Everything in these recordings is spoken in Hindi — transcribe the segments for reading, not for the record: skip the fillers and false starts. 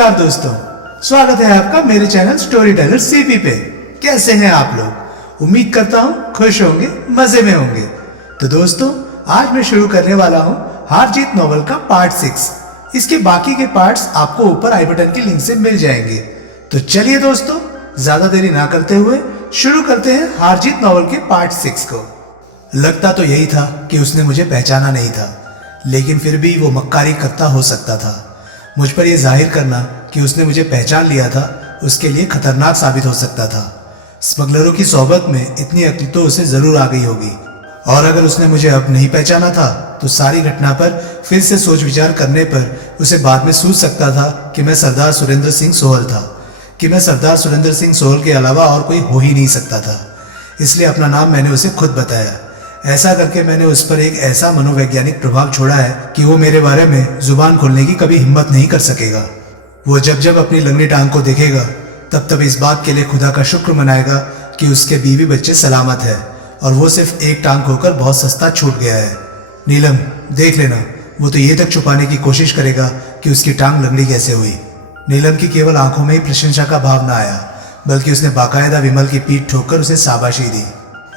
नमस्कार दोस्तों, स्वागत है आपका मेरे चैनल स्टोरी टेलर सीपी पे। कैसे हैं आप लोग? उम्मीद करता हूँ खुश होंगे, मजे में होंगे। तो दोस्तों, आज मैं शुरू करने वाला हूँ हार जीत नॉवल का पार्ट 6। इसके बाकी के पार्ट्स आपको ऊपर आई बटन की लिंक से मिल जाएंगे। तो चलिए दोस्तों, ज्यादा देरी ना करते हुए शुरू करते हैं हार जीत नॉवल के पार्ट 6 को। लगता तो यही था कि उसने मुझे पहचाना नहीं था, लेकिन फिर भी वो मक्कारी करता हो सकता था। मुझ पर यह जाहिर करना कि उसने मुझे पहचान लिया था उसके लिए खतरनाक साबित हो सकता था। स्मगलरों की सोहबत में इतनी अक्ल तो उसे जरूर आ गई होगी, और अगर उसने मुझे अब नहीं पहचाना था तो सारी घटना पर फिर से सोच विचार करने पर उसे बाद में सूझ सकता था कि मैं सरदार सुरेंद्र सिंह सोहल था, कि मैं सरदार सुरेंद्र सिंह सोहल के अलावा और कोई हो ही नहीं सकता था। इसलिए अपना नाम मैंने उसे खुद बताया। ऐसा करके मैंने उस पर एक ऐसा मनोवैज्ञानिक प्रभाव छोड़ा है कि वो मेरे बारे में जुबान खोलने की कभी हिम्मत नहीं कर सकेगा। वो जब जब अपनी लंगड़ी टांग को देखेगा तब तब इस बात के लिए खुदा का शुक्र मनाएगा कि उसके बीवी बच्चे सलामत है, और वो सिर्फ एक टांग होकर बहुत सस्ता छूट गया है। नीलम, देख लेना, वो तो ये तक छुपाने की कोशिश करेगा कि उसकी टांग लंगड़ी कैसे हुई। नीलम की केवल आंखों में ही प्रशंसा का भाव न आया, बल्कि उसने बाकायदा विमल की पीठ ठोककर उसे शाबाशी दी।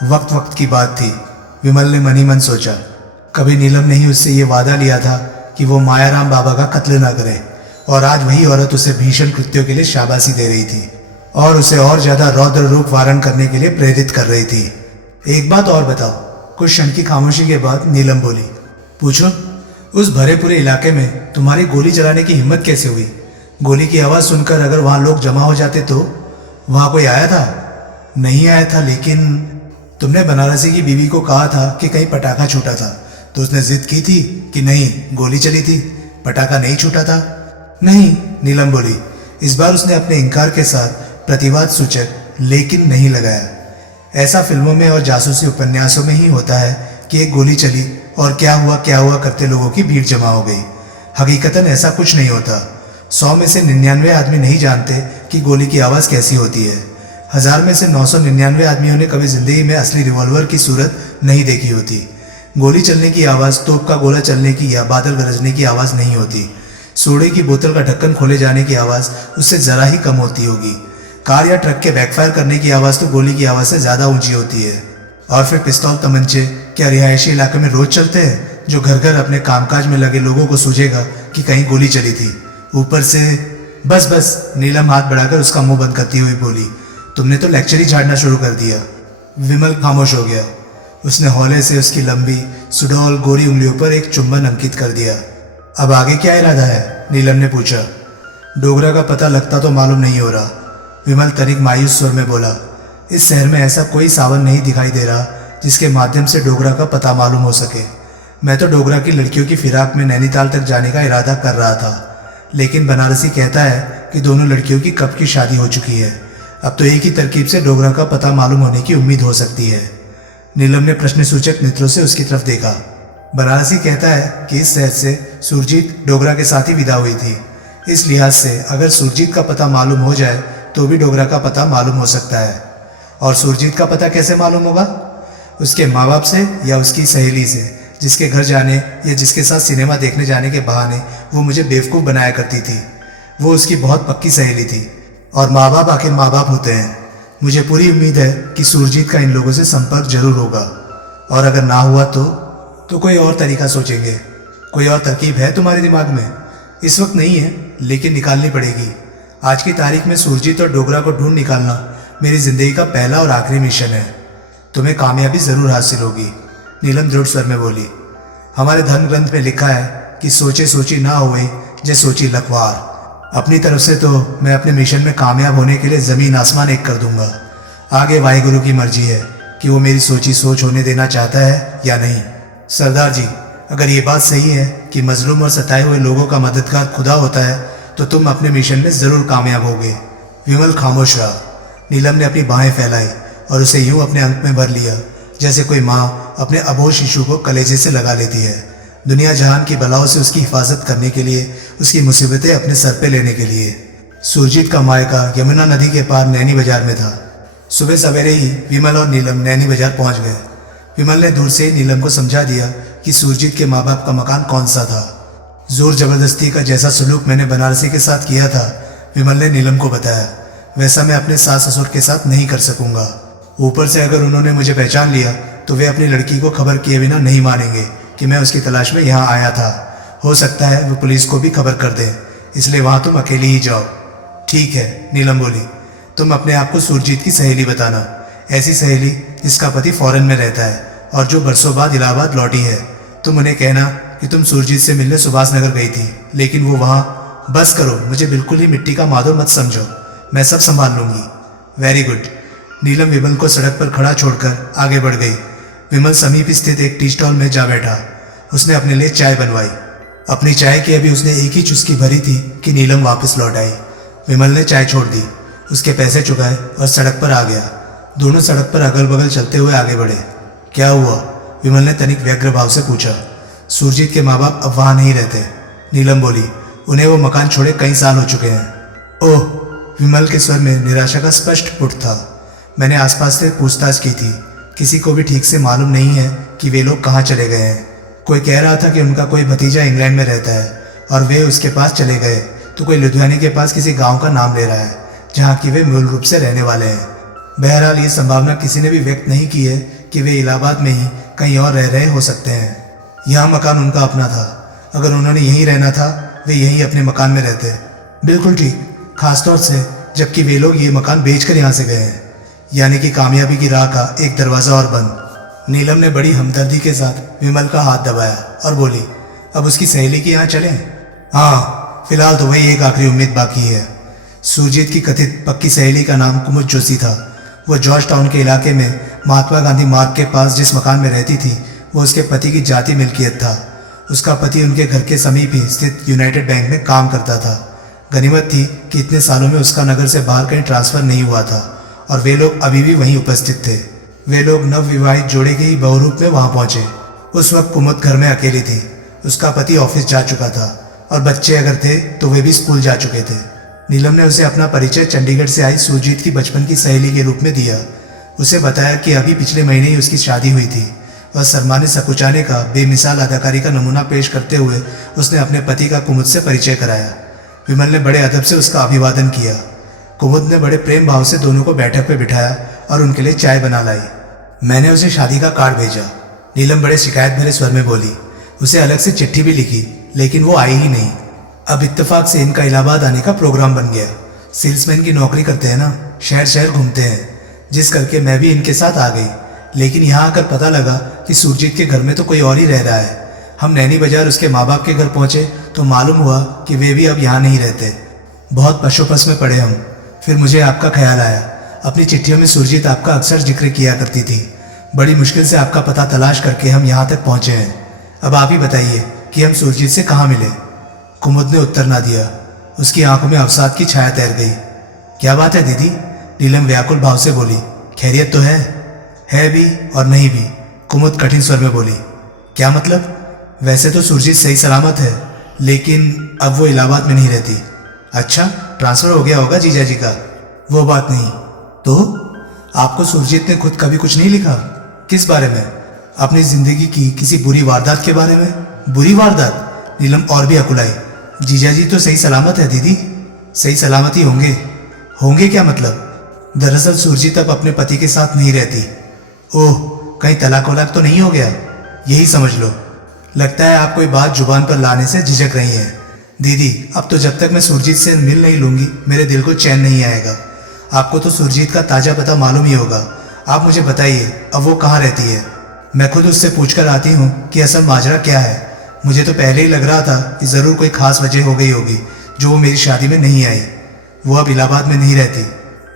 वक्त वक्त की बात थी। विमल ने मन ही मन सोचा, कभी नीलम ने ही उससे ये वादा लिया था कि वो मायाराम बाबा का कत्ल न करे, और आज वही औरत उसे भीषण कृत्यों के लिए शाबाशी दे रही थी और उसे और ज्यादा रौद्र रूप वारण करने के लिए प्रेरित कर रही थी। एक बात और बताओ। कुछ क्षण की खामोशी के बाद नीलम बोली, पूछो। उस भरे पूरे इलाके में तुम्हारी गोली चलाने की हिम्मत कैसे हुई? गोली की आवाज सुनकर अगर वहां लोग जमा हो जाते तो? वहां कोई आया था? नहीं आया था, लेकिन तुमने बनारसी की बीवी को कहा था कि कहीं पटाखा छूटा था, तो उसने जिद की थी कि नहीं, गोली चली थी, पटाखा नहीं छूटा था। नहीं, नीलम बोली। इस बार उसने अपने इनकार के साथ प्रतिवाद सूचक लेकिन नहीं लगाया। ऐसा फिल्मों में और जासूसी उपन्यासों में ही होता है कि एक गोली चली और क्या हुआ करते लोगों की भीड़ जमा हो गई। हकीकतन ऐसा कुछ नहीं होता। 100 में से 99 आदमी नहीं जानते कि गोली की आवाज़ कैसी होती है। 1000 में से 999 आदमियों ने कभी जिंदगी में असली रिवॉल्वर की सूरत नहीं देखी होती। गोली चलने की आवाज़ तोप का गोला चलने की या बादल गरजने की आवाज़ नहीं होती। सोडे की बोतल का ढक्कन खोले जाने की आवाज़ उससे ज़रा ही कम होती होगी। कार या ट्रक के बैकफायर करने की आवाज़ तो गोली की आवाज़ से ज़्यादा ऊंची होती है। और फिर पिस्तौल तमंचे क्या रिहायशी इलाके में रोज चलते हैं, जो घर घर अपने कामकाज में लगे लोगों को सूझेगा कि कहीं गोली चली थी? ऊपर से बस, नीलम हाथ बढ़ाकर उसका मुंह बंद करती हुई बोली, तुमने तो लेक्चर ही झाड़ना शुरू कर दिया। विमल खामोश हो गया। उसने हौले से उसकी लंबी सुडौल गोरी उंगलियों पर एक चुंबन अंकित कर दिया। अब आगे क्या इरादा है? नीलम ने पूछा। डोगरा का पता लगता तो मालूम नहीं हो रहा, विमल तनिक मायूस स्वर में बोला। इस शहर में ऐसा कोई सावन नहीं दिखाई दे रहा जिसके माध्यम से डोगरा का पता मालूम हो सके। मैं तो डोगरा की लड़कियों की फिराक में नैनीताल तक जाने का इरादा कर रहा था, लेकिन बनारसी कहता है कि दोनों लड़कियों की कब की शादी हो चुकी है। अब तो एक ही तरकीब से डोगरा का पता मालूम होने की उम्मीद हो सकती है। नीलम ने प्रश्न सूचक नेत्रों से उसकी तरफ देखा। बनारसी कहता है कि इस शहर से सुरजीत डोगरा के साथ ही विदा हुई थी। इस लिहाज से अगर सुरजीत का पता मालूम हो जाए तो भी डोगरा का पता मालूम हो सकता है। और सुरजीत का पता कैसे मालूम होगा? उसके माँ बाप से या उसकी सहेली से, जिसके घर जाने या जिसके साथ सिनेमा देखने जाने के बहाने वो मुझे बेवकूफ़ बनाया करती थी। वो उसकी बहुत पक्की सहेली थी, और माँ बाप आखिर माँ बाप होते हैं। मुझे पूरी उम्मीद है कि सुरजीत का इन लोगों से संपर्क जरूर होगा, और अगर ना हुआ तो कोई और तरीका सोचेंगे। कोई और तरकीब है तुम्हारे दिमाग में? इस वक्त नहीं है, लेकिन निकालनी पड़ेगी। आज की तारीख में सुरजीत और डोगरा को ढूंढ निकालना मेरी जिंदगी का पहला और आखिरी मिशन है। तुम्हें कामयाबी जरूर हासिल होगी, नीलम दृढ़ स्वर में बोली। हमारे धर्म ग्रंथ में लिखा है कि सोचे सोची ना होए जे सोची लखवार। अपनी तरफ से तो मैं अपने मिशन में कामयाब होने के लिए ज़मीन आसमान एक कर दूंगा। आगे वाहिगुरु की मर्जी है कि वो मेरी सोची सोच होने देना चाहता है या नहीं। सरदार जी, अगर ये बात सही है कि मजलूम और सताए हुए लोगों का मददगार खुदा होता है तो तुम अपने मिशन में ज़रूर कामयाब होगे। विमल खामोश रहा। नीलम ने अपनी बाहें फैलाई और उसे यूं अपने अंक में भर लिया जैसे कोई माँ अपने अबोध शिशु को कलेजे से लगा लेती है, दुनिया जहान की बलाओं से उसकी हिफाजत करने के लिए, उसकी मुसीबतें अपने सर पे लेने के लिए। सुरजीत का मायका यमुना नदी के पार नैनी बाजार में था। सुबह सवेरे ही विमल और नीलम नैनी बाजार पहुंच गए। विमल ने दूर से ही नीलम को समझा दिया कि सुरजीत के माँ बाप का मकान कौन सा था। जोर जबरदस्ती का जैसा सलूक मैंने बनारसी के साथ किया था, विमल ने नीलम को बताया, वैसा मैं अपने सास ससुर के साथ नहीं कर सकूंगा। ऊपर से अगर उन्होंने मुझे पहचान लिया तो वे अपनी लड़की को खबर किए बिना नहीं मानेंगे कि मैं उसकी तलाश में यहाँ आया था। हो सकता है वो पुलिस को भी खबर कर दें, इसलिए वहाँ तुम अकेली ही जाओ। ठीक है, नीलम बोली। तुम अपने आप को सुरजीत की सहेली बताना, ऐसी सहेली जिसका पति फॉरेन में रहता है और जो बरसों बाद इलाहाबाद लौटी है। तुम उन्हें कहना कि तुम सुरजीत से मिलने सुभाष नगर गई थी, लेकिन वो वहाँ। बस करो, मुझे बिल्कुल ही मिट्टी का माधो मत समझो, मैं सब संभाल लूंगी। Very good. नीलम विमल को सड़क पर खड़ा छोड़कर आगे बढ़ गई। विमल समीप स्थित एक टी स्टॉल में जा बैठा। उसने अपने लिए चाय बनवाई। अपनी चाय की अभी उसने एक ही चुस्की भरी थी कि नीलम वापस लौट आई। विमल ने चाय छोड़ दी, उसके पैसे चुकाए और सड़क पर आ गया। दोनों सड़क पर अगल बगल चलते हुए आगे बढ़े। क्या हुआ? विमल ने तनिक व्यग्र भाव से पूछा। सुरजीत के माँ बाप अब वहाँ नहीं रहते, नीलम बोली। उन्हें वो मकान छोड़े कई साल हो चुके हैं। ओह, विमल के स्वर में निराशा का स्पष्ट पुट था। मैंने आसपास से पूछताछ की थी, किसी को भी ठीक से मालूम नहीं है कि वे लोग कहाँ चले गए हैं। कोई कह रहा था कि उनका कोई भतीजा इंग्लैंड में रहता है और वे उसके पास चले गए, तो कोई लुधियाने के पास किसी गांव का नाम ले रहा है जहाँ की वे मूल रूप से रहने वाले हैं। बहरहाल ये संभावना किसी ने भी व्यक्त नहीं की है कि वे इलाहाबाद में ही कहीं और रह रहे हो सकते हैं। यहाँ मकान उनका अपना था, अगर उन्होंने यहीं रहना था वे यहीं अपने मकान में रहते। बिल्कुल ठीक, खासतौर से जबकि वे लोग ये मकान बेचकर यहाँ से गए हैं, यानी कि कामयाबी की राह का एक दरवाज़ा और बंद। नीलम ने बड़ी हमदर्दी के साथ विमल का हाथ दबाया और बोली, अब उसकी सहेली के यहाँ चलें? हाँ, फिलहाल तो वही एक आखिरी उम्मीद बाकी है। सुरजीत की कथित पक्की सहेली का नाम कुमुद जोशी था। वो जॉर्ज टाउन के इलाके में महात्मा गांधी मार्ग के पास जिस मकान में रहती थी वो उसके पति की जाति मिल्कियत था। उसका पति उनके घर के समीप ही स्थित यूनाइटेड बैंक में काम करता था। गनीमत थी कि इतने सालों में उसका नगर से बाहर कहीं ट्रांसफ़र नहीं हुआ था और वे लोग अभी भी वहीं उपस्थित थे। वे लोग नवविवाहित जोड़े के ही बहुरूप में वहाँ पहुँचे। उस वक्त कुमुद घर में अकेली थी। उसका पति ऑफिस जा चुका था और बच्चे अगर थे तो वे भी स्कूल जा चुके थे। नीलम ने उसे अपना परिचय चंडीगढ़ से आई सुरजीत की बचपन की सहेली के रूप में दिया। उसे बताया कि अभी पिछले महीने ही उसकी शादी हुई थी। वह सरमाने सकुचाने का बेमिसाल अदाकारी का नमूना पेश करते हुए उसने अपने पति का कुमुद से परिचय कराया। विमल ने बड़े अदब से उसका अभिवादन किया। कुमुद ने बड़े प्रेम भाव से दोनों को बैठक पर बिठाया और उनके लिए चाय बना लाई। मैंने उसे शादी का कार्ड भेजा, नीलम बड़े शिकायत भरे स्वर में बोली। उसे अलग से चिट्ठी भी लिखी, लेकिन वो आई ही नहीं। अब इत्तेफाक से इनका इलाहाबाद आने का प्रोग्राम बन गया। सेल्समैन की नौकरी करते हैं ना, शहर शहर घूमते हैं, जिस करके मैं भी इनके साथ आ गई। लेकिन यहाँ आकर पता लगा कि सुरजीत के घर में तो कोई और ही रह रहा है। हम नैनी बाजार उसके माँ बाप के घर पहुँचे तो मालूम हुआ कि वे भी अब यहाँ नहीं रहते। बहुत पशोपस में पड़े हम। फिर मुझे आपका ख्याल आया। अपनी चिट्ठियों में सुरजीत आपका अक्सर जिक्र किया करती थी। बड़ी मुश्किल से आपका पता तलाश करके हम यहाँ तक पहुँचे हैं। अब आप ही बताइए कि हम सुरजीत से कहाँ मिले? कुमुद ने उत्तर ना दिया। उसकी आंखों में अवसाद की छाया तैर गई। क्या बात है दीदी? नीलम व्याकुल भाव से बोली। खैरियत तो है भी और नहीं भी, कुमुद कठिन स्वर में बोली। क्या मतलब? वैसे तो सुरजीत सही सलामत है, लेकिन अब वो इलाहाबाद में नहीं रहती। अच्छा, ट्रांसफ़र हो गया होगा जीजा जी का। वो बात नहीं तो? आपको सुरजीत ने खुद कभी कुछ नहीं लिखा? किस बारे में? अपनी जिंदगी की किसी बुरी वारदात के बारे में। बुरी वारदात? नीलम और भी अकुलाई। जीजा जी तो सही सलामत है दीदी। सही सलामत ही होंगे क्या मतलब? दरअसल सुरजीत अब अपने पति के साथ नहीं रहती। ओह, कहीं तलाक वलाक तो नहीं हो गया? यही समझ लो। लगता है आप कोई बात जुबान पर लाने से झिझक रही हैं। दीदी, अब तो जब तक मैं सुरजीत से मिल नहीं लूंगी मेरे दिल को चैन नहीं आएगा। आपको तो सुरजीत का ताज़ा पता मालूम ही होगा। आप मुझे बताइए, अब वो कहाँ रहती है? मैं खुद उससे पूछकर आती हूँ कि असल माजरा क्या है। मुझे तो पहले ही लग रहा था कि ज़रूर कोई ख़ास वजह हो गई होगी जो वो मेरी शादी में नहीं आई। वो अब इलाहाबाद में नहीं रहती।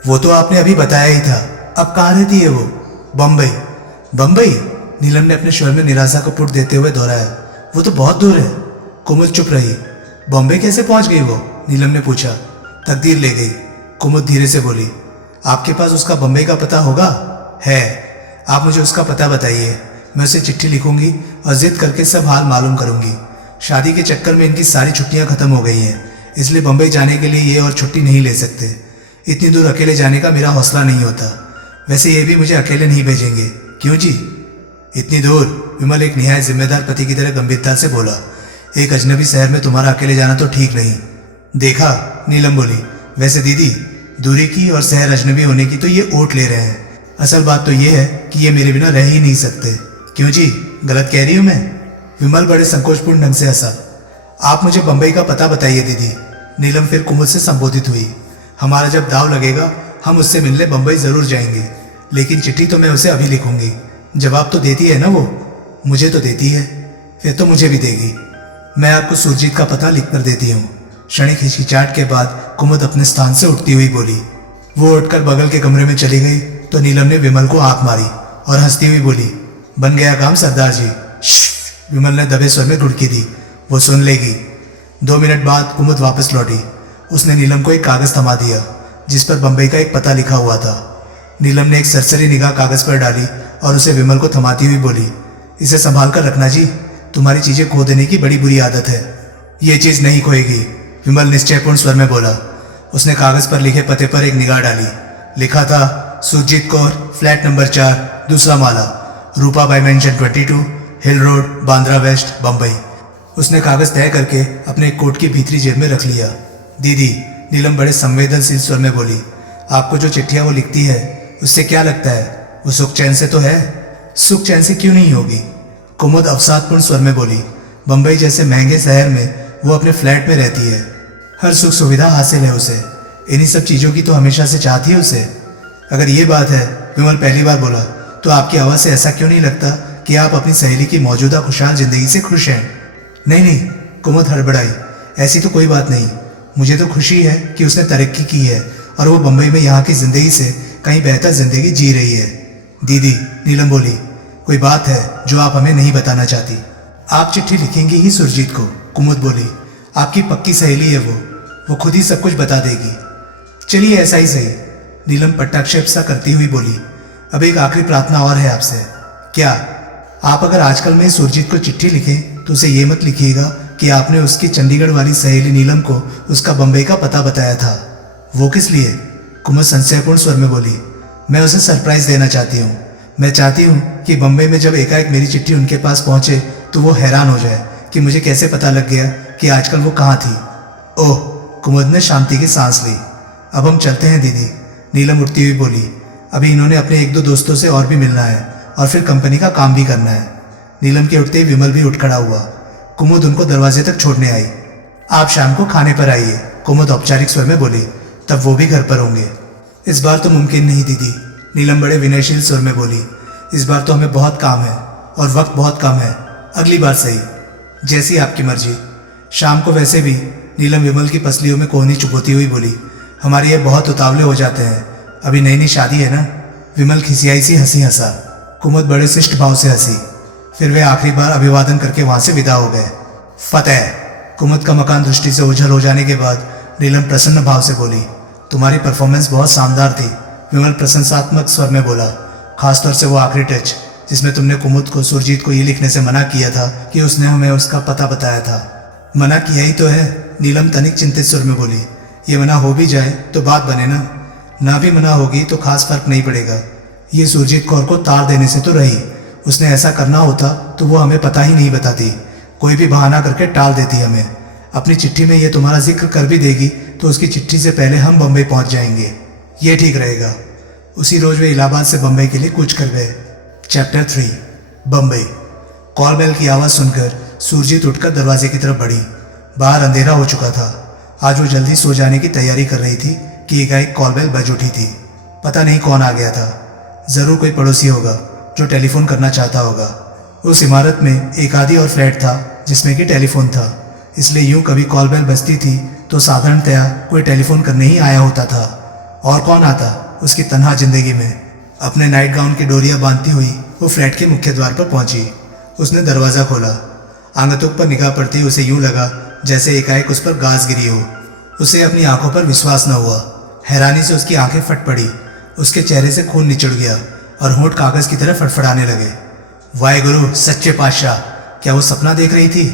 वो तो आपने अभी बताया ही था। अब कहाँ रहती है वो? बम्बई। बम्बई? नीलम ने अपने स्वर में निराशा को पुट देते हुए दोहराया। वो तो बहुत दूर है। कुमुद चुप रही। बॉम्बे कैसे पहुंच गई वो? नीलम ने पूछा। तकदीर ले गई, कुमुद धीरे से बोली। आपके पास उसका बम्बई का पता होगा? है। आप मुझे उसका पता बताइए, मैं उसे चिट्ठी लिखूंगी और जिद करके सब हाल मालूम करूंगी। शादी के चक्कर में इनकी सारी छुट्टियां खत्म हो गई हैं, इसलिए बम्बई जाने के लिए ये और छुट्टी नहीं ले सकते। इतनी दूर अकेले जाने का मेरा हौसला नहीं होता। वैसे ये भी मुझे अकेले नहीं भेजेंगे, क्यों जी? इतनी दूर? विमल एक निहायत जिम्मेदार पति की तरह गंभीरता से बोला। एक अजनबी शहर में तुम्हारा अकेले जाना तो ठीक नहीं। देखा, नीलम बोली। वैसे दीदी, दूरी की और शहर अजनबी होने की तो ये ओट ले रहे हैं। असल बात तो ये है कि ये मेरे बिना रह ही नहीं सकते। क्यों जी, गलत कह रही हूं मैं? विमल बड़े संकोचपूर्ण ढंग से हंसा। आप मुझे बंबई का पता बताइए दीदी। नीलम फिर कुमुद से संबोधित हुई। हमारा जब दाव लगेगा हम उससे मिलने बंबई जरूर जाएंगे, लेकिन चिट्ठी तो मैं उसे अभी लिखूंगी। जवाब तो देती है ना वो? मुझे तो देती है, फिर तो मुझे भी देगी। मैं आपको सुरजीत का पता लिख कर देती हूँ। क्षणिक हिचकिचाहट के बाद कुमुद अपने स्थान से उठती हुई बोली। वो उठकर बगल के कमरे में चली गई तो नीलम ने विमल को आंख मारी और हंसती हुई बोली, बन गया काम सरदार जी। विमल ने दबे स्वर में घुड़की दी। वो सुन लेगी। 2 मिनट बाद कुमुद वापस लौटी। उसने नीलम को एक कागज थमा दिया जिस पर बंबई का एक पता लिखा हुआ था। नीलम ने एक सरसरी निगाह कागज पर डाली और उसे विमल को थमाती हुई बोली, इसे संभाल कर रखना जी, तुम्हारी चीजें खो देने की बड़ी बुरी आदत है। ये चीज नहीं खोएगी, विमल निश्चयपूर्ण स्वर में बोला। उसने कागज पर लिखे पते पर एक निगाह डाली। लिखा था, सुरजीत कौर, फ्लैट नंबर 4, दूसरा माला, Rupa Bai mansion 22, hill road, Bandra west, Bombay. उसने कागज तय करके अपने कोट की भीतरी जेब में रख लिया। दीदी, नीलम बड़े संवेदनशील स्वर में बोली, आपको जो चिट्ठियां वो लिखती है उससे क्या लगता है? वो सुख चैन से तो है। सुख चैन से क्यों नहीं होगी? कुमुद अवसादपूर्ण स्वर में बोली। बंबई जैसे महंगे शहर में वो अपने फ्लैट में रहती है, हर सुख सुविधा हासिल है उसे। इन्हीं सब चीजों की तो हमेशा से चाहती है उसे। अगर ये बात है, विमल पहली बार बोला, तो आपकी आवाज से ऐसा क्यों नहीं लगता कि आप अपनी सहेली की मौजूदा खुशहाल जिंदगी से खुश हैं? नहीं, कुमुद हड़बड़ाई। ऐसी तो कोई बात नहीं। मुझे तो खुशी है कि उसने तरक्की की है और वो बंबई में यहाँ की जिंदगी से कहीं बेहतर जिंदगी जी रही है। दीदी, नीलम बोली, कोई बात है जो आप हमें नहीं बताना चाहती? आप चिट्ठी लिखेंगी ही सुरजीत को, कुमुद बोली। आपकी पक्की सहेली है वो खुद ही सब कुछ बता देगी। चलिए ऐसा ही सही, नीलम पट्टाक्षेप सा करती हुई बोली। अब एक आखिरी प्रार्थना और है आपसे। क्या? आप अगर आजकल में सुरजीत को चिट्ठी लिखें तो उसे ये मत लिखिएगा कि आपने उसकी चंडीगढ़ वाली सहेली नीलम को उसका बंबई का पता बताया था। वो किस लिए? कुमुद संशयपूर्ण स्वर में बोली। मैं उसे सरप्राइज देना चाहती हूँ। मैं चाहती हूँ कि बंबई में जब एकाएक मेरी चिट्ठी उनके पास पहुंचे तो वो हैरान हो जाए कि मुझे कैसे पता लग गया कि आजकल वो कहाँ थी। ओह, कुमुद ने शांति की सांस ली। अब हम चलते हैं दीदी, नीलम उठती हुई बोली। अभी इन्होंने अपने 1-2 दोस्तों से और भी मिलना है और फिर कंपनी का काम भी करना है। नीलम के उठते ही विमल भी उठ खड़ा हुआ। कुमुद उनको दरवाजे तक छोड़ने आई। आप शाम को खाने पर आइए, कुमुद औपचारिक स्वर में बोली, तब वो भी घर पर होंगे। इस बार तो मुमकिन नहीं दीदी, नीलम बड़े विनयशील स्वर में बोली। इस बार तो हमें बहुत काम है और वक्त बहुत कम है। अगली बार सही, जैसी आपकी मर्जी। शाम को वैसे भी, नीलम विमल की पसलियों में कोहनी चुभोती हुई बोली, हमारे ये बहुत उतावले हो जाते हैं, अभी नई नई शादी है ना। विमल खिसियाई सी हंसी हंसा। कुमुद बड़े शिष्ट भाव से हंसी। फिर वे आखिरी बार अभिवादन करके वहां से विदा हो गए। फतेह। कुमुद का मकान दृष्टि से ओझल हो जाने के बाद नीलम प्रसन्न भाव से बोली, तुम्हारी परफॉर्मेंस बहुत शानदार थी। विमल प्रशंसात्मक स्वर में बोला, खासतौर से वो आखिरी टच जिसमें तुमने कुमुद को सुरजीत को ये लिखने से मना किया था कि उसने हमें उसका पता बताया था। मना किया ही तो है, नीलम तनिक चिंतित स्वर में बोली। ये मना हो भी जाए तो बात बने ना भी मना होगी तो खास फर्क नहीं पड़ेगा। ये सुरजीत कौर को तार देने से तो रही, उसने ऐसा करना होता तो वो हमें पता ही नहीं बताती, कोई भी बहाना करके टाल देती हमें। अपनी चिट्ठी में ये तुम्हारा जिक्र कर भी देगी तो उसकी चिट्ठी से पहले हम बंबई पहुंच जाएंगे, ये ठीक रहेगा। उसी रोज वे इलाहाबाद से बंबई के लिए कूच कर गए। चैप्टर 3, बंबई। कॉल बेल की आवाज़ सुनकर सुरजीत उठकर दरवाजे की तरफ बढ़ी। बाहर अंधेरा हो चुका था। आज वो जल्दी सो जाने की तैयारी कर रही थी कि एकाएक कॉल बेल बज उठी थी। पता नहीं कौन आ गया था, जरूर कोई पड़ोसी होगा जो टेलीफोन करना चाहता होगा। उस इमारत में एक आधी और फ्लैट था जिसमें कि टेलीफोन था, इसलिए यूं कभी कॉल बेल बजती थी तो साधारणतया कोई टेलीफोन करने ही आया होता था। और कौन आता उसकी तन्हा जिंदगी में। अपने नाइट गाउन की डोरियां बांधती हुई वो फ्लैट के मुख्य द्वार पर पहुंची। उसने दरवाज़ा खोला। आंगतुक पर निगाह पड़ती उसे यूं लगा जैसे एकाएक उस पर गाज गिरी हो। उसे अपनी आंखों पर विश्वास न हुआ। हैरानी से उसकी आंखें फट पड़ी। उसके चेहरे से खून निचुड़ गया और होंठ कागज की तरह फड़फड़ाने लगे। वाहेगुरु सच्चे पातशाह, क्या वो सपना देख रही थी?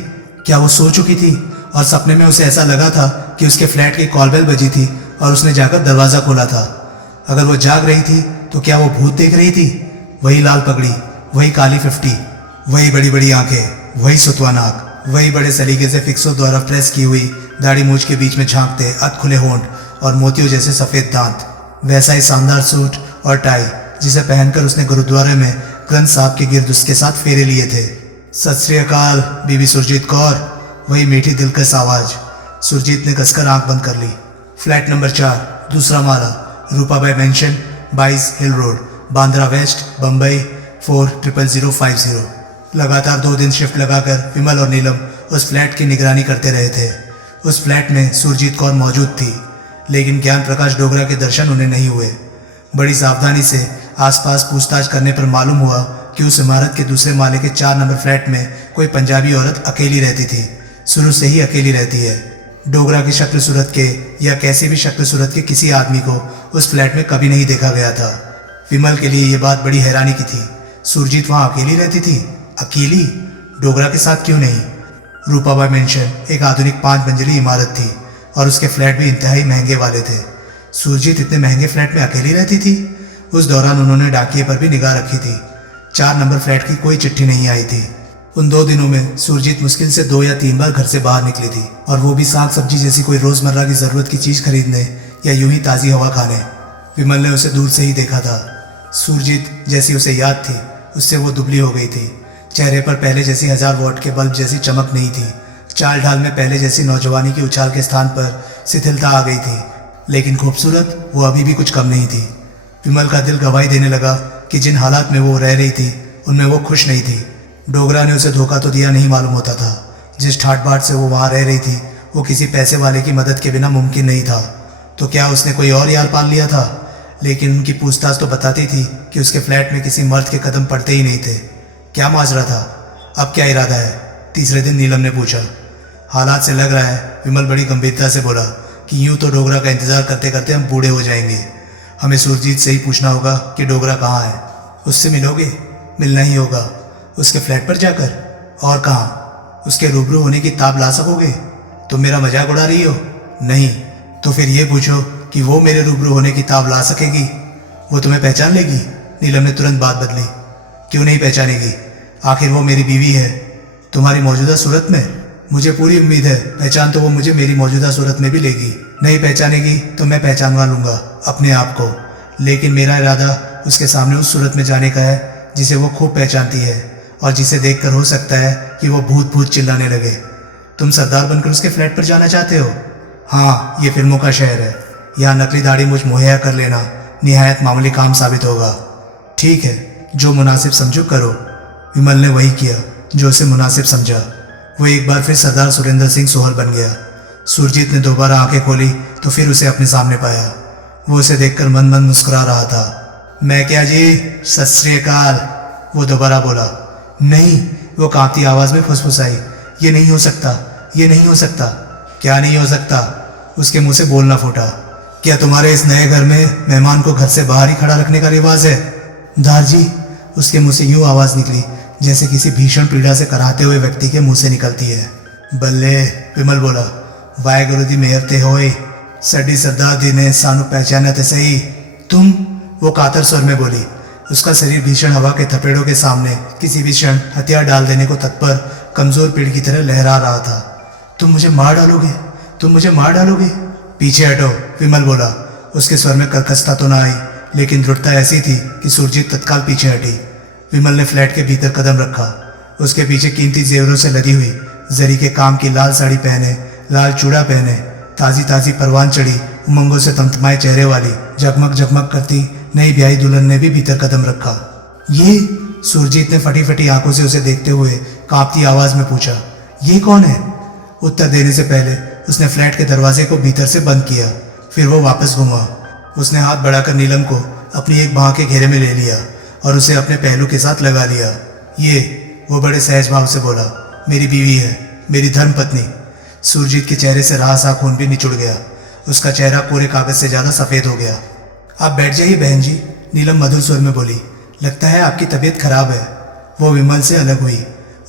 क्या वो सो चुकी थी और सपने में उसे ऐसा लगा था कि उसके फ्लैट की कॉल बेल बजी थी और उसने जाकर दरवाज़ा खोला था? अगर वो जाग रही थी तो क्या वो भूत देख रही थी? वही लाल पगड़ी, वही काली 50, वही बड़ी बड़ी आंखें, वही सुतवा नाक, वही बड़े सलीके से फिक्सो द्वारा प्रेस की हुई दाढ़ी मूछ के बीच में झांकते अध खुले होंठ और मोतियों जैसे सफेद दांत, वैसा ही शानदार सूट और टाई जिसे पहनकर उसने गुरुद्वारे में ग्रंथ साहब के गिर्द उसके साथ फेरे लिए थे। सत श्री अकाल बीबी सुरजीत कौर, वही मीठी दिलकश आवाज। सुरजीत ने कसकर आंख बंद कर ली। फ्लैट नंबर 4, दूसरा माला, Rupabai mention, 22 hill road, Bandra waste, Bombay 400050। लगातार 2 दिन शिफ्ट लगाकर विमल और नीलम उस फ्लैट की निगरानी करते रहे थे। उस फ्लैट में सुरजीत कौर मौजूद थी, लेकिन ज्ञान प्रकाश डोगरा के दर्शन उन्हें नहीं हुए। बड़ी सावधानी से आसपास पूछताछ करने पर मालूम हुआ कि उस इमारत के दूसरे माले के 4 नंबर फ्लैट में कोई पंजाबी औरत अकेली रहती थी। शुरू से ही अकेली रहती है। डोगरा की शक्ल सूरत के या कैसी भी शक्ल सूरत के किसी आदमी को उस फ्लैट में कभी नहीं देखा गया था। विमल के लिए यह बात बड़ी हैरानी की थी। सुरजीत वहां अकेली रहती थी? अकेली? डोगरा के साथ क्यों नहीं? रूपाबाई मेंशन एक आधुनिक 5 मंजिली इमारत थी और उसके फ्लैट भी इंतहाई महंगे वाले थे। सुरजीत इतने महंगे फ्लैट में अकेली रहती थी? उस दौरान उन्होंने डाकिए पर भी निगाह रखी थी। 4 नंबर फ्लैट की कोई चिट्ठी नहीं आई थी। उन 2 दिनों में सुरजीत मुश्किल से 2 या 3 बार घर से बाहर निकली थी, और वो भी साग सब्जी जैसी कोई रोजमर्रा की जरूरत की चीज खरीदने या यूं ही ताजी हवा खाने। विमल ने उसे दूर से ही देखा था। सुरजीत जैसी उसे याद थी, उससे वो दुबली हो गई थी। चेहरे पर पहले जैसी 1000 वॉट के बल्ब जैसी चमक नहीं थी। चाल ढाल में पहले जैसी नौजवानी की उछाल के स्थान पर शिथिलता आ गई थी, लेकिन खूबसूरत वो अभी भी कुछ कम नहीं थी। विमल का दिल गवाही देने लगा कि जिन हालात में वो रह रही थी उनमें वो खुश नहीं थी। डोगरा ने उसे धोखा तो दिया नहीं मालूम होता था। जिस ठाट बाट से वो वहां रह रही थी वो किसी पैसे वाले की मदद के बिना मुमकिन नहीं था। तो क्या उसने कोई और यार पाल लिया था? लेकिन उनकी पूछताछ तो बताती थी कि उसके फ्लैट में किसी मर्द के कदम पड़ते ही नहीं थे। क्या माजरा था? अब क्या इरादा है? तीसरे दिन नीलम ने पूछा। हालात से लग रहा है, विमल बड़ी गंभीरता से बोला, कि यूं तो डोगरा का इंतजार करते करते हम बूढ़े हो जाएंगे। हमें सुरजीत से ही पूछना होगा कि डोगरा कहाँ है। उससे मिलोगे? मिलना ही होगा। उसके फ्लैट पर जाकर? और कहाँ? उसके रूबरू होने की ताब ला सकोगे? तुम मेरा मजाक उड़ा रही हो? नहीं। तो फिर ये पूछो कि वो मेरे रूबरू होने की ताब ला सकेगी? वो तुम्हें पहचान लेगी? नीलम ने तुरंत बात बदली। क्यों नहीं पहचानेगी? आखिर वो मेरी बीवी है। तुम्हारी मौजूदा सूरत में? मुझे पूरी उम्मीद है पहचान तो वो मुझे मेरी मौजूदा सूरत में भी लेगी। नहीं पहचानेगी तो मैं पहचानवा लूंगा अपने आप को, लेकिन मेरा इरादा उसके सामने उस सूरत में जाने का है जिसे वो खूब पहचानती है और जिसे देखकर हो सकता है कि वो भूत भूत चिल्लाने लगे। तुम सरदार बनकर उसके फ्लैट पर जाना चाहते हो? हाँ, ये फिल्मों का शहर है। यहाँ नकली दाढ़ी मुझ मुहैया कर लेना निहायत मामूली काम साबित होगा। ठीक है, जो मुनासिब समझो करो। विमल ने वही किया जो उसे मुनासिब समझा। वो एक बार फिर सरदार सुरेंद्र सिंह सोहल बन गया। सुरजीत ने दोबारा आंखें खोली तो फिर उसे अपने सामने पाया। वो उसे देखकर मन मन मुस्कुरा रहा था। मैं क्या जी, सत श्री अकाल, वो दोबारा बोला। नहीं, वो कांपती आवाज में फुसफुसाई। ये नहीं हो सकता, ये नहीं हो सकता। क्या नहीं हो सकता? उसके मुंह से बोलना फूटा। क्या तुम्हारे इस नए घर में मेहमान को घर से बाहर ही खड़ा रखने का रिवाज है? दार जी, उसके मुंह से यूं आवाज निकली जैसे किसी भीषण पीड़ा से कराहते हुए व्यक्ति के मुंह से निकलती है। बल्ले, विमल बोला। वाहेगुरु दी मेहर ते होए, सडी सरदार दी ने सानू पहचाना ते सही। तुम? वो कातर स्वर में बोली। उसका शरीर भीषण हवा के थपेड़ों के सामने किसी भी क्षण हथियार डाल देने को तत्पर कमजोर पेड़ की तरह लहरा रहा था। तुम मुझे मार डालोगे? तुम मुझे मार डालोगे? पीछे हटो, विमल बोला। उसके स्वर में कर्कशता तो ना आई, लेकिन दृढ़ता ऐसी थी कि सुरजीत तत्काल पीछे हटी। विमल ने फ्लैट के भीतर कदम रखा। उसके पीछे कीमती जेवरों से लदी हुई जरी के काम की लाल साड़ी पहने, लाल चूड़ा पहने, ताजी ताजी परवान चढ़ी, उमंगों से तमतमाए चेहरे वाली जगमग जगमग करती नई ब्याही दुल्हन ने भी भीतर कदम रखा। ये? सुरजीत ने फटी फटी आंखों से उसे देखते हुए कांपती आवाज में पूछा। ये कौन है? उत्तर देने से पहले उसने फ्लैट के दरवाजे को भीतर से बंद किया। फिर वो वापस घूमा। उसने हाथ बढ़ाकर नीलम को अपनी एक बांह के घेरे में ले लिया और उसे अपने पहलू के साथ लगा लिया। ये? वो बड़े सहज भाव से बोला। मेरी बीवी है, मेरी धर्मपत्नी। सुरजीत के चेहरे से रहा सा खून भी निचुड़ गया। उसका चेहरा पूरे कागज से ज्यादा सफेद हो गया। आप बैठ जाइए बहन जी, नीलम मधुर स्वर में बोली। लगता है आपकी तबीयत खराब है। वो विमल से अलग हुई।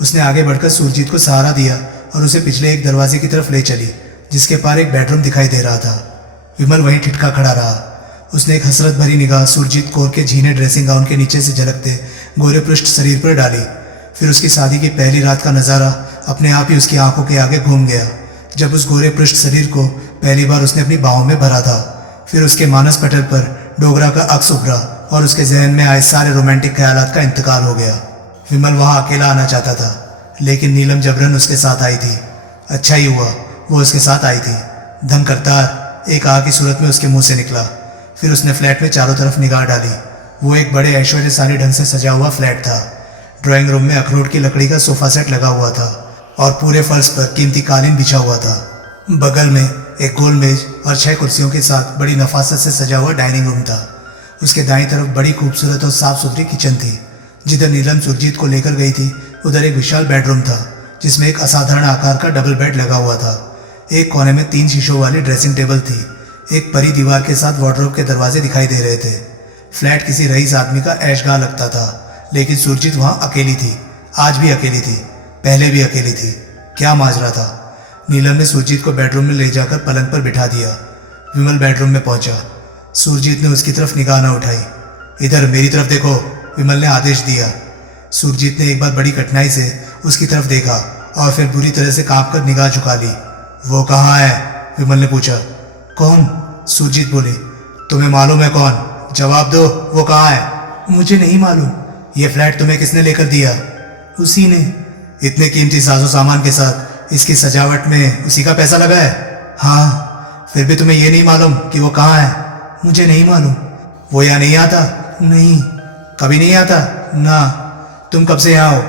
उसने आगे बढ़कर सुरजीत को सहारा दिया और उसे पिछले एक दरवाजे की तरफ ले चली, जिसके पार एक बेडरूम दिखाई दे रहा था। विमल वहीं ठिठका खड़ा रहा। उसने एक हसरत भरी निगाह सुरजीत कौर के झीने ड्रेसिंग गाउन के नीचे से झलकते गोरे पृष्ठ शरीर पर डाली। फिर उसकी शादी की पहली रात का नज़ारा अपने आप ही उसकी आंखों के आगे घूम गया जब उस गोरे पृष्ठ शरीर को पहली बार उसने अपनी बाहों में भरा था। फिर उसके मानस पटल पर डोगरा का अक्स उभरा और उसके जहन में आए सारे रोमांटिक ख्यालात का इंतकाल हो गया। विमल वहां अकेला आना चाहता था, लेकिन नीलम जबरन उसके साथ आई थी। अच्छा ही हुआ वो उसके साथ आई थी। धन करतार एक आग की सूरत में उसके मुंह से निकला। फिर उसने फ्लैट में चारों तरफ निगाह डाली। वो एक बड़े ऐश्वर्यशाली ढंग से सजा हुआ फ्लैट था। ड्राइंग रूम में अखरोट की लकड़ी का सोफा सेट लगा हुआ था और पूरे फर्श पर कीमती कालीन बिछा हुआ था। बगल में एक गोल मेज और 6 कुर्सियों के साथ बड़ी नफासत से सजा हुआ डाइनिंग रूम था। उसके दाईं तरफ बड़ी खूबसूरत और साफ सुथरी किचन थी। जिधर नीलम सुरजीत को लेकर गई थी उधर एक विशाल बेडरूम था जिसमें एक असाधारण आकार का डबल बेड लगा हुआ था। एक कोने में 3 शीशों वाली ड्रेसिंग टेबल थी। एक परी दीवार के साथ वार्डरोब के दरवाजे दिखाई दे रहे थे। फ्लैट किसी रईस आदमी का ऐशगाह लगता था, लेकिन सुरजीत वहां अकेली थी। आज भी अकेली थी, पहले भी अकेली थी। क्या माजरा था। नीलम ने सुरजीत को बेडरूम में ले जाकर पलंग पर बिठा दिया। विमल बेडरूम में पहुंचा। सुरजीत ने उसकी तरफ निगाह न उठाई। इधर मेरी तरफ देखो, विमल ने आदेश दिया। सुरजीत ने एक बार बड़ी कठिनाई से उसकी तरफ देखा और फिर बुरी तरह से कांपकर निगाह झुका ली। वो कहाँ है? विमल ने पूछा। कौन? सुरजीत बोली। तुम्हें मालूम है कौन? जवाब दो, वो कहाँ है? मुझे नहीं मालूम। ये फ्लैट तुम्हें किसने लेकर दिया? उसी ने। इतने कीमती साजो सामान के साथ इसकी सजावट में उसी का पैसा लगा है? हाँ। फिर भी तुम्हें ये नहीं मालूम कि वो कहाँ है? मुझे नहीं मालूम। वो यहाँ नहीं आता? नहीं। कभी नहीं आता? ना। तुम कब से यहाँ हो?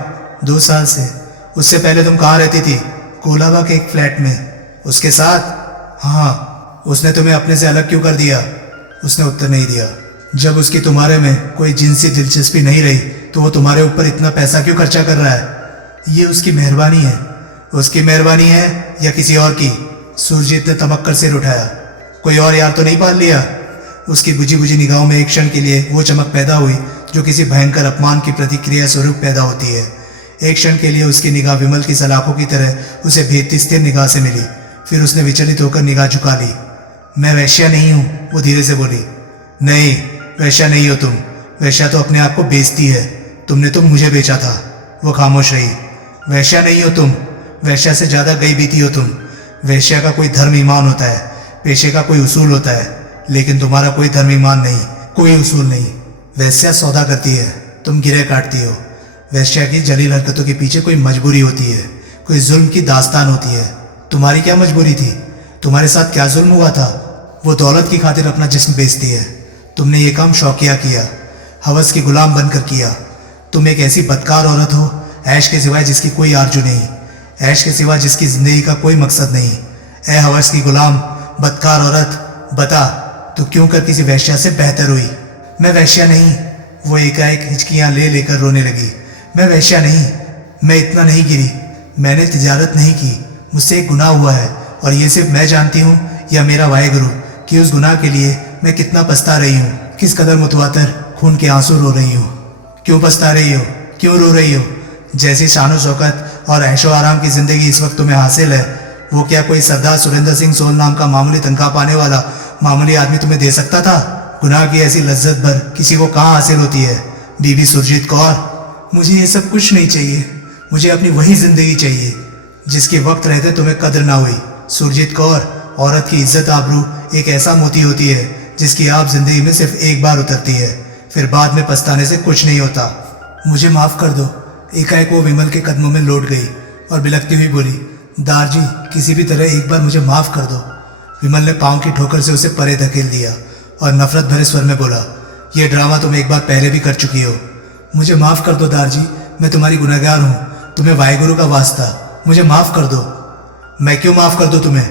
2 साल से। उससे पहले तुम कहाँ रहती थी? कोलाबा के एक फ्लैट में। उसके साथ? हाँ। उसने तुम्हें अपने से अलग क्यों कर दिया? उसने उत्तर नहीं दिया। जब उसकी तुम्हारे में कोई जिनसी दिलचस्पी नहीं रही तो वो तुम्हारे ऊपर इतना पैसा क्यों खर्चा कर रहा है? ये उसकी मेहरबानी है। उसकी मेहरबानी है या किसी और की? सुरजीत ने तमक कर सिर उठाया। कोई और यार तो नहीं पाल लिया? उसकी बुझी बुझी निगाहों में एक क्षण के लिए वो चमक पैदा हुई जो किसी भयंकर अपमान की प्रतिक्रिया स्वरूप पैदा होती है। एक क्षण के लिए उसकी निगाह विमल की सलाखों की तरह उसे भेदती स्थिर निगाह से मिली। फिर उसने विचलित होकर निगाह झुका ली। मैं वैश्या नहीं हूं, वो धीरे से बोली। नहीं, वैश्या नहीं हो तुम। वैश्या तो अपने आप को बेचती है। तुमने तो मुझे बेचा था। वो खामोश रही। वैश्या नहीं हो तुम। वैश्या से ज्यादा गई बीती हो तुम। वैश्या का कोई धर्म ईमान होता है, पेशे का कोई उसूल होता है, लेकिन तुम्हारा कोई धर्म ईमान नहीं, कोई उसूल नहीं। वैश्या सौदा करती है, तुम गिरे काटती हो। वैश्या की जलील हरकतों के पीछे कोई मजबूरी होती है, कोई जुल्म की दास्तान होती है। तुम्हारी क्या मजबूरी थी? तुम्हारे साथ क्या जुल्म हुआ था? वो दौलत की खातिर अपना जिस्म बेचती है। तुमने ये काम शौकिया किया, हवस की गुलाम बनकर किया। तुम एक ऐसी बदकार औरत हो, ऐश के सिवाय जिसकी कोई आरजू नहीं, ऐश के सिवा जिसकी जिंदगी का कोई मकसद नहीं। ए हवस की गुलाम, बदकार औरत, बता तो क्यों कर किसी वैश्या से बेहतर हुई? मैं वैश्या नहीं। वो एकाएक हिचकियां ले लेकर रोने लगी। मैं वैश्या नहीं। मैं इतना नहीं गिरी। मैंने तिजारत नहीं की। मुझसे एक गुनाह हुआ है और ये सिर्फ मैं जानती हूँ या मेरा वाहेगुरु कि उस गुनाह के लिए मैं कितना पछता रही हूँ, किस कदर मुतवातर खून के आंसू रो रही हूँ। क्यों पछता रही हो? क्यों रो रही हो? जैसी शानो शौकत और ऐशो आराम की जिंदगी इस वक्त तुम्हें हासिल है, वो क्या कोई सरदार सुरेंद्र सिंह सोल नाम का मामूली तनख्वाह पाने वाला मामूली आदमी तुम्हें दे सकता था? गुनाह की ऐसी लज्जत भर किसी को कहाँ हासिल होती है? बीबी सुरजीत कौर, मुझे ये सब कुछ नहीं चाहिए। मुझे अपनी वही जिंदगी चाहिए जिसके वक्त रहते तुम्हें कदर ना हुई। सुरजीत कौर, औरत की इज्जत आबरू एक ऐसा मोती होती है जिसकी आप जिंदगी में सिर्फ एक बार उतरती है, फिर बाद में पछताने से कुछ नहीं होता। मुझे माफ कर दो। एकाएक वो विमल के कदमों में लौट गई और बिलखती हुई बोली, दारजी, किसी भी तरह एक बार मुझे माफ कर दो। विमल ने पांव की ठोकर से उसे परे धकेल दिया और नफरत भरे स्वर में बोला, यह ड्रामा तुम एक बार पहले भी कर चुकी हो। मुझे माफ कर दो दारजी, मैं तुम्हारी गुनहगार हूँ। तुम्हें वाहेगुरु का वास्ता, मुझे माफ कर दो। मैं क्यों माफ कर दूं तुम्हें?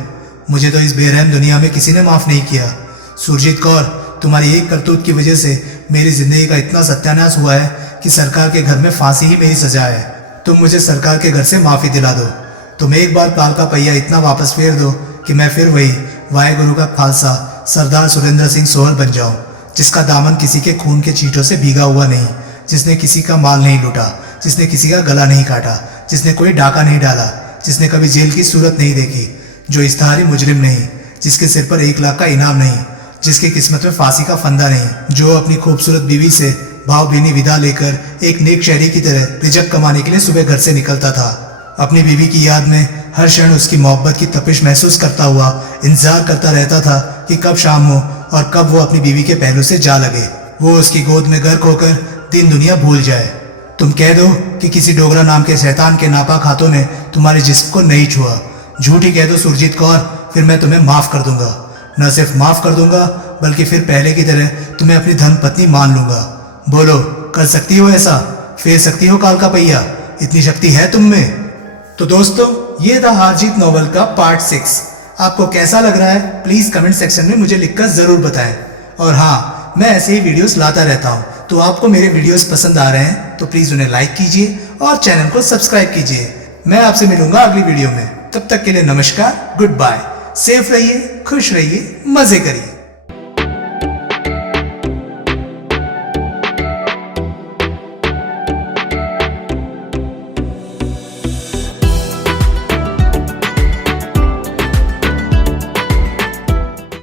मुझे तो इस बेरहम दुनिया में किसी ने माफ नहीं किया। सुरजीत कौर, तुम्हारी एक करतूत की वजह से मेरी जिंदगी का इतना सत्यानाश हुआ है कि सरकार के घर में फांसी ही मेरी सजा है। तुम मुझे सरकार के घर से माफी दिला दो। तुम एक बार काल का पहिया इतना वापस फेर दो कि मैं फिर वही वाहेगुरु का खालसा सरदार सुरेंद्र सिंह सोहल बन जाऊं, जिसका दामन किसी के खून के चींटों से भीगा हुआ नहीं, जिसने किसी का माल नहीं लूटा, जिसने किसी का गला नहीं काटा, जिसने कोई डाका नहीं डाला, जिसने कभी जेल की सूरत नहीं देखी, जो इश्तहारी मुजरिम नहीं, जिसके सिर पर 1 लाख का इनाम नहीं, जिसकी किस्मत में फांसी का फंदा नहीं, जो अपनी खूबसूरत बीवी से भावभीनी विदा लेकर एक नेक शहरी की तरह रिजक कमाने के लिए सुबह घर से निकलता था। अपनी बीवी की याद में हर क्षण उसकी मोहब्बत की तपिश महसूस करता हुआ इंतजार करता रहता था कि कब शाम हो और कब वो अपनी बीवी के पहलू से जा लगे, वो उसकी गोद में गर्क होकर दिन दुनिया भूल जाए। तुम कह दो कि किसी डोगरा नाम के शैतान के नापाक हाथों ने तुम्हारे जिस्म को नहीं छुआ, झूठी कह दो सुरजीत कौर, फिर मैं तुम्हें माफ कर दूंगा। न सिर्फ माफ कर दूंगा बल्कि फिर पहले की तरह तुम्हें अपनी धर्म पत्नी मान लूंगा। बोलो, कर सकती हो ऐसा? फेर सकती हो काल का पहिया? इतनी शक्ति है तुम में? तो दोस्तों, ये था हार जीत नॉवल का पार्ट 6। आपको कैसा लग रहा है प्लीज कमेंट सेक्शन में मुझे लिखकर जरूर बताएं। और हाँ, मैं ऐसे ही वीडियोस लाता रहता हूँ, तो आपको मेरे वीडियोस पसंद आ रहे हैं तो प्लीज उन्हें लाइक कीजिए और चैनल को सब्सक्राइब कीजिए। मैं आपसे मिलूंगा अगली वीडियो में, तब तक के लिए नमस्कार, गुड बाय, सेफ रहिए, खुश रहिए, मजे करिए।